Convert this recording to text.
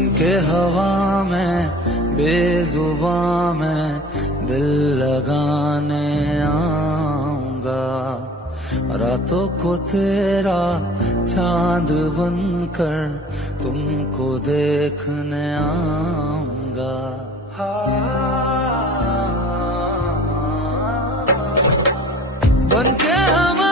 के हवा में बेजुबां में दिल लगाने आऊंगा, रातों को तेरा चांद बनकर तुमको देखने आऊंगा। बनके हम